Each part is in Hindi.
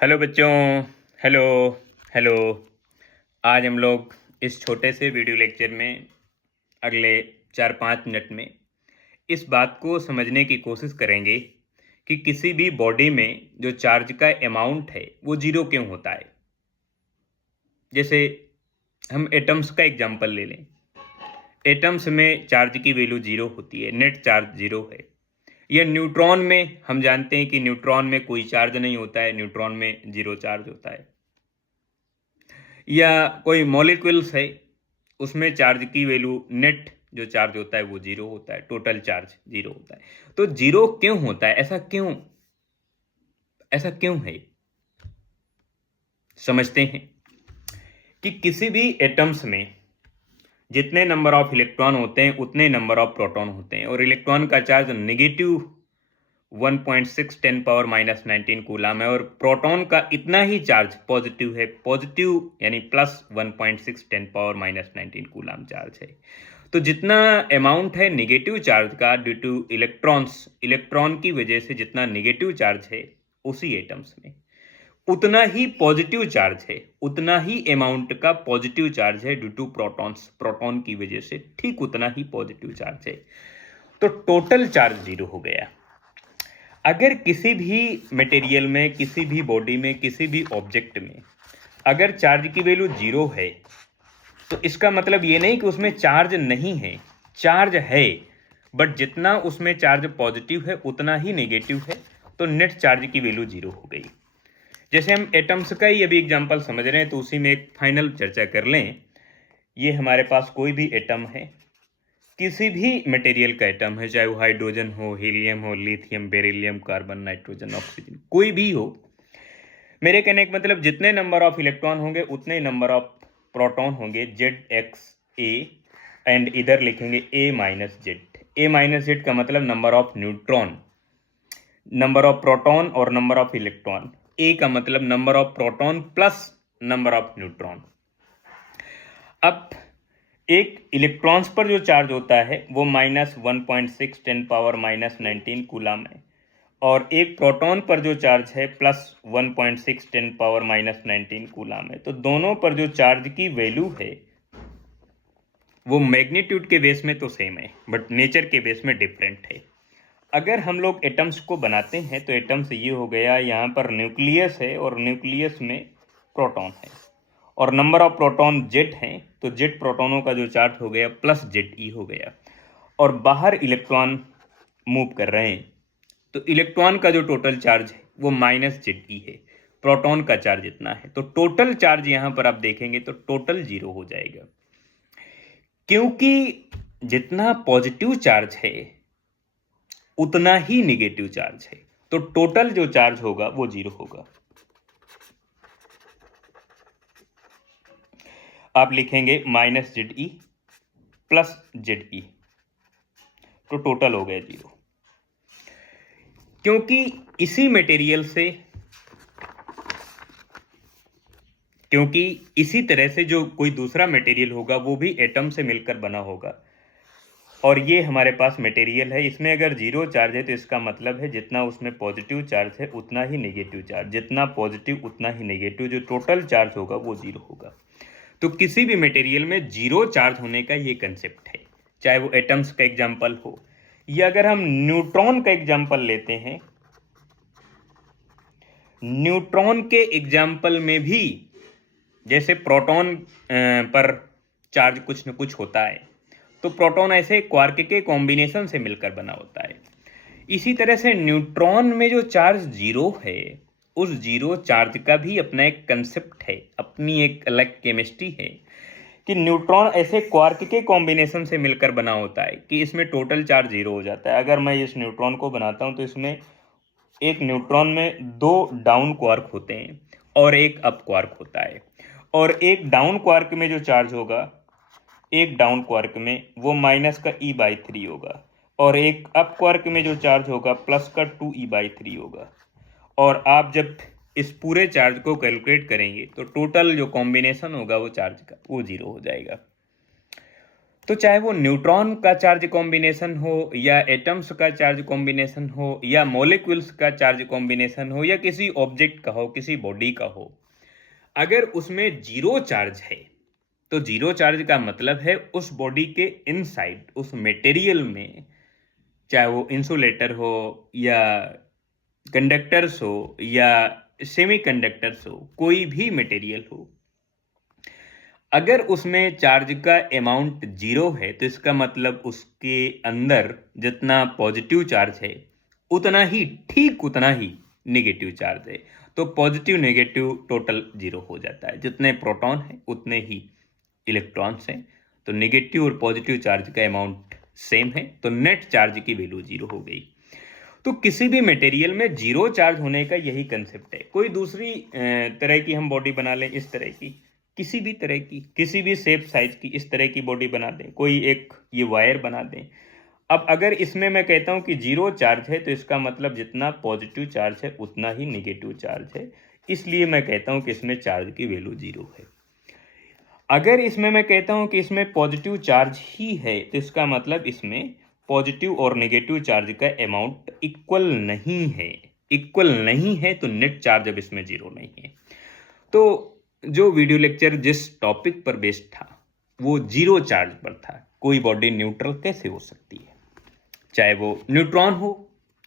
हेलो बच्चों। हेलो। हेलो। आज हम लोग इस छोटे से वीडियो लेक्चर में अगले 4-5 मिनट में इस बात को समझने की कोशिश करेंगे कि किसी भी बॉडी में जो चार्ज का अमाउंट है वो जीरो क्यों होता है। जैसे हम एटम्स का एग्जांपल ले लें। एटम्स में चार्ज की वैल्यू जीरो होती है, नेट चार्ज जीरो है। या न्यूट्रॉन में हम जानते हैं कि न्यूट्रॉन में कोई चार्ज नहीं होता है, न्यूट्रॉन में जीरो चार्ज होता है। या कोई मॉलिक्यूल्स है, उसमें चार्ज की वैल्यू नेट जो चार्ज होता है वो जीरो होता है, टोटल चार्ज जीरो होता है। तो जीरो क्यों होता है, ऐसा क्यों है, समझते हैं कि किसी भी एटम्स में जितने नंबर ऑफ इलेक्ट्रॉन होते हैं उतने नंबर ऑफ प्रोटॉन होते हैं, और इलेक्ट्रॉन का चार्ज नेगेटिव 1.6 10⁻⁹ कूलम है, और प्रोटॉन का इतना ही चार्ज पॉजिटिव है, पॉजिटिव यानी प्लस 1.6 10⁻⁹ कूलम चार्ज है। तो जितना अमाउंट है नेगेटिव चार्ज का ड्यू टू इलेक्ट्रॉन की वजह से जितना नेगेटिव चार्ज है उसी एटम्स में, उतना ही पॉजिटिव चार्ज है, उतना ही अमाउंट का पॉजिटिव चार्ज है ड्यू टू प्रोटॉन की वजह से ठीक उतना ही पॉजिटिव चार्ज है। तो टोटल चार्ज जीरो हो गया। अगर किसी भी मटेरियल में, किसी भी बॉडी में, किसी भी ऑब्जेक्ट में अगर चार्ज की वैल्यू जीरो है तो इसका मतलब ये नहीं कि उसमें चार्ज नहीं है, चार्ज है, बट जितना उसमें चार्ज पॉजिटिव है उतना ही नेगेटिव है, तो नेट चार्ज की वैल्यू जीरो हो गई। जैसे हम एटम्स का ही अभी एग्जांपल समझ रहे हैं तो उसी में एक फाइनल चर्चा कर लें। ये हमारे पास कोई भी एटम है, किसी भी मटेरियल का एटम है, चाहे वो हाइड्रोजन हो, हीलियम हो, lithium, beryllium, carbon, nitrogen, oxygen, कोई भी हो। मेरे कहने का मतलब जितने नंबर ऑफ इलेक्ट्रॉन होंगे उतने नंबर ऑफ प्रोटॉन होंगे, ZXA, एंड इधर लिखेंगे A-Z। A-Z का मतलब number of neutron, number of proton और नंबर ऑफ इलेक्ट्रॉन। A का मतलब number of proton plus number of neutron. अब एक इलेक्ट्रॉन्स पर जो चार्ज होता है वो -1.6 10⁻⁻19 कूलम है, और एक प्रोटॉन पर जो चार्ज है +1.6 10⁻⁻19 कूलम है। तो दोनों पर जो चार्ज की वैल्यू है वो मैग्नीट्यूड के बेस में तो सेम है, बट नेचर के बेस में डिफरेंट है। अगर हम लोग एटम्स को बनाते हैं तो एटम्स ये हो गया, यहाँ पर न्यूक्लियस है और न्यूक्लियस में प्रोटॉन है, और नंबर ऑफ प्रोटॉन जेड हैं, तो जेड प्रोटॉनों का जो चार्ज हो गया +ZE हो गया, और बाहर इलेक्ट्रॉन मूव कर रहे हैं तो इलेक्ट्रॉन का जो टोटल चार्ज है वो -ZE है, प्रोटॉन का चार्ज इतना है। तो टोटल चार्ज यहाँ पर आप देखेंगे तो टोटल जीरो हो जाएगा, क्योंकि जितना पॉजिटिव चार्ज है उतना ही नेगेटिव चार्ज है, तो टोटल जो चार्ज होगा वो जीरो होगा। आप लिखेंगे -ZE +ZE, तो टोटल हो गया जीरो। क्योंकि इसी तरह से जो कोई दूसरा मटेरियल होगा वो भी एटम से मिलकर बना होगा, और ये हमारे पास मटेरियल है, इसमें अगर जीरो चार्ज है तो इसका मतलब है जितना उसमें पॉजिटिव चार्ज है उतना ही नेगेटिव चार्ज, जितना पॉजिटिव उतना ही नेगेटिव, जो टोटल चार्ज होगा वो जीरो होगा। तो किसी भी मटेरियल में जीरो चार्ज होने का ये कंसेप्ट है, चाहे वो एटम्स का एग्जांपल हो, या अगर हम न्यूट्रॉन का एग्जांपल लेते हैं, न्यूट्रॉन के एग्जांपल में भी जैसे प्रोटॉन पर चार्ज कुछ न कुछ होता है, तो प्रोटॉन ऐसे क्वार्क के कॉम्बिनेशन से मिलकर बना होता है। इसी तरह से न्यूट्रॉन में जो चार्ज जीरो है, उस जीरो चार्ज का भी अपना एक कंसेप्ट है, अपनी एक अलग केमिस्ट्री है, कि न्यूट्रॉन ऐसे क्वार्क के कॉम्बिनेशन से मिलकर बना होता है कि इसमें टोटल चार्ज जीरो हो जाता है। अगर मैं इस न्यूट्रॉन को बनाता हूं तो इसमें एक न्यूट्रॉन में 2 डाउन क्वार्क होते हैं और एक अप क्वार्क होता है, और एक डाउन क्वार्क में जो चार्ज होगा, एक डाउन क्वार्क में वो -E/3 होगा, और एक अप क्वार्क में जो चार्ज होगा +2E/3 होगा। और आप जब इस पूरे चार्ज को कैलकुलेट करेंगे तो टोटल जो कॉम्बिनेशन होगा वो चार्ज का वो जीरो हो जाएगा। तो चाहे वो न्यूट्रॉन का चार्ज कॉम्बिनेशन हो या एटम्स का चार्ज कॉम्बिनेशन हो या मॉलिक्यूल्स का चार्ज कॉम्बिनेशन हो या किसी ऑब्जेक्ट का हो, किसी बॉडी का हो, अगर उसमें जीरो चार्ज है तो जीरो चार्ज का मतलब है उस बॉडी के इनसाइड, उस मटेरियल में, चाहे वो इंसुलेटर हो या कंडक्टर्स हो या सेमीकंडक्टर्स हो, कोई भी मटेरियल हो, अगर उसमें चार्ज का अमाउंट जीरो है तो इसका मतलब उसके अंदर जितना पॉजिटिव चार्ज है उतना ही, ठीक उतना ही नेगेटिव चार्ज है। तो पॉजिटिव नेगेटिव टोटल जीरो हो जाता है। जितने प्रोटॉन हैं उतने ही इलेक्ट्रॉन्स हैं। तो नेगेटिव और पॉजिटिव चार्ज का अमाउंट सेम है, तो नेट चार्ज की वैल्यू जीरो हो गई। तो किसी भी मटेरियल में जीरो चार्ज होने का यही कंसेप्ट है। कोई दूसरी तरह की हम बॉडी बना लें, इस तरह की, किसी भी तरह की, किसी भी शेप साइज की इस तरह की बॉडी बना दें, कोई एक ये वायर बना दें। अब अगर इसमें मैं कहता हूं कि जीरो चार्ज है तो इसका मतलब जितना पॉजिटिव चार्ज है उतना ही नेगेटिव चार्ज है, इसलिए मैं कहता हूं कि इसमें चार्ज की वैल्यू जीरो है। अगर इसमें मैं कहता हूं कि इसमें पॉजिटिव चार्ज ही है तो इसका मतलब इसमें पॉजिटिव और नेगेटिव चार्ज का अमाउंट इक्वल नहीं है। इक्वल नहीं है तो नेट चार्ज अब इसमें जीरो नहीं है। तो जो वीडियो लेक्चर जिस टॉपिक पर बेस्ड था वो जीरो चार्ज पर था। कोई बॉडी न्यूट्रल कैसे हो सकती है, चाहे वो न्यूट्रॉन हो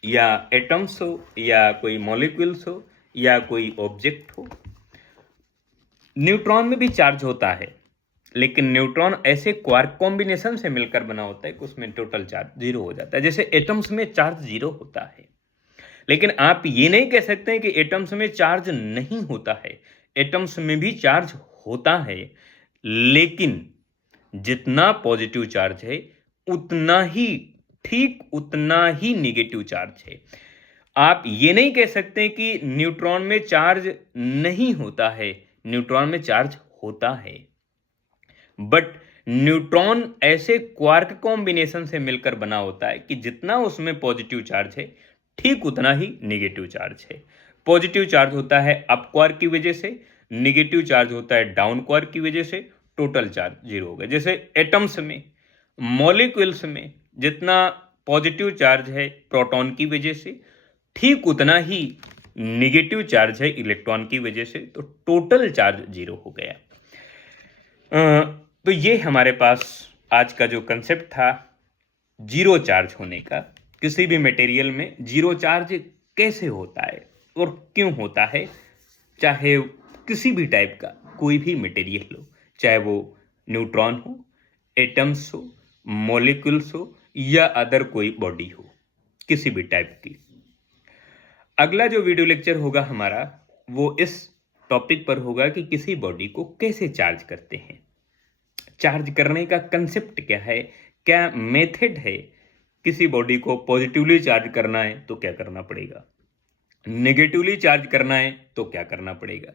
या एटम्स हो या कोई मॉलिक्यूल्स हो या कोई ऑब्जेक्ट हो। न्यूट्रॉन में भी चार्ज होता है, लेकिन न्यूट्रॉन ऐसे क्वार्क कॉम्बिनेशन से मिलकर बना होता है कि उसमें टोटल चार्ज जीरो हो जाता है। जैसे एटम्स में चार्ज जीरो होता है, लेकिन आप ये नहीं कह सकते कि एटम्स में चार्ज नहीं होता है। एटम्स में भी चार्ज होता है, लेकिन जितना पॉजिटिव चार्ज है उतना ही, ठीक उतना ही नेगेटिव चार्ज है। आप ये नहीं कह सकते कि न्यूट्रॉन में चार्ज नहीं होता है। न्यूट्रॉन में चार्ज होता है, बट न्यूट्रॉन ऐसे क्वार्क कॉम्बिनेशन से मिलकर बना होता है कि जितना उसमें पॉजिटिव चार्ज है ठीक उतना ही नेगेटिव चार्ज है। पॉजिटिव चार्ज होता है अप क्वार्क की वजह से, नेगेटिव चार्ज होता है डाउन क्वार्क की वजह से, टोटल चार्ज जीरो होगा। जैसे एटम्स में, मॉलिक्यूल्स में जितना पॉजिटिव चार्ज है प्रोटॉन की वजह से, ठीक उतना ही नेगेटिव चार्ज है इलेक्ट्रॉन की वजह से, तो टोटल चार्ज जीरो हो गया। तो ये हमारे पास आज का जो कंसेप्ट था जीरो चार्ज होने का। किसी भी मटेरियल में जीरो चार्ज कैसे होता है और क्यों होता है, चाहे किसी भी टाइप का कोई भी मटेरियल हो, चाहे वो न्यूट्रॉन हो, एटम्स हो, मॉलिक्यूल्स हो या अदर कोई बॉडी हो, किसी भी टाइप की। अगला जो वीडियो लेक्चर होगा हमारा वो इस टॉपिक पर होगा कि किसी बॉडी को कैसे चार्ज करते हैं, चार्ज करने का कंसेप्ट क्या है, क्या मेथड है। किसी बॉडी को पॉजिटिवली चार्ज करना है तो क्या करना पड़ेगा, नेगेटिवली चार्ज करना है तो क्या करना पड़ेगा।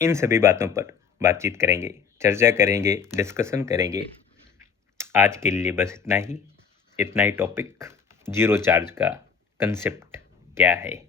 इन सभी बातों पर बातचीत करेंगे, चर्चा करेंगे, डिस्कशन करेंगे। आज के लिए बस इतना ही टॉपिक, जीरो चार्ज का कंसेप्ट क्या है।